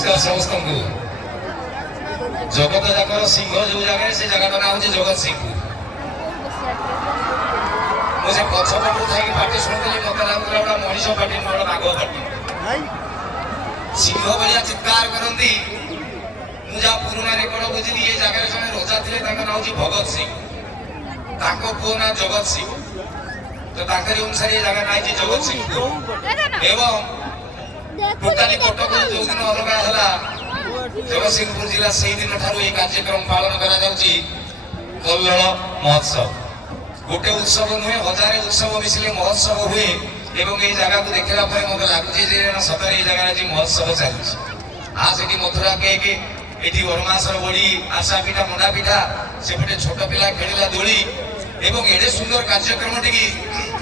नमस्कार समस्त को जगत जाकर सिंह जो जगह से जगह ना हूँ जगत सिंहपुर मुझे पछपटू थी पार्टी शुणी मत लगुला गोटा मनीष पार्टी गोटे बाघ पार्टी सिंह भाया चित्कार करती मुझे पुराना रेकर्ड बुझी ये जगह जड़े रजा थे ना हूँ भगत सिंह पुओ ना जगत सिंह तो अनुसार ये जगह ना जगत सिंहपुर एवं टोटाली कटक जो दिन अलग है जगतसिंहपुर जिला से दिन कार्यक्रम पालन कल्लण महोत्सव गोटे उत्सव नुहे हजार उत्सव मिसिले महोत्सव हुए एवं ये जगह को देखला मत लगुच सतरे ये जगह आज महोत्सव चलती आज मथुरा केक ये वरमासर बड़ी आशा पिठा मंडा पिठा सेपटे छोट पिला खेला दोली एवं एडे सुंदर कार्यक्रम टी